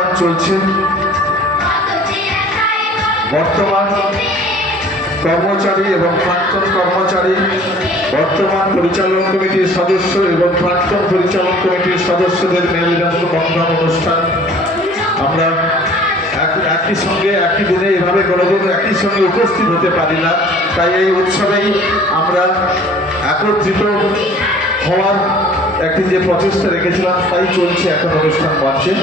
মানববন্ধন চলছে। বর্তমান কর্মচারী এবং প্রাক্তন কর্মচারী, বর্তমান পরিচালন কমিটির সদস্য এবং প্রাক্তন পরিচালন কমিটির সদস্যদের মেলবন্ধন অনুষ্ঠান আমরা একই সঙ্গে একই দিনে এভাবে কোনোদিন একই সঙ্গে উপস্থিত হতে পারি না। তাই এই উৎসবেই আমরা একত্রিত হওয়ার একটি যে প্রচেষ্টা রেখেছিলাম তাই চলছে এখন অনুষ্ঠান মঞ্চে।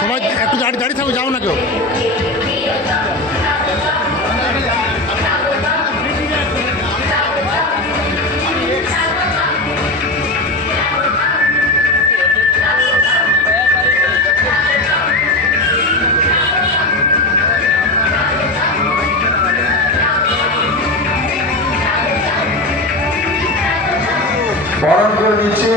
সবাই একটু দাঁড়িয়ে থাকো, যাও না কেউ। বরণ করে নিচ্ছে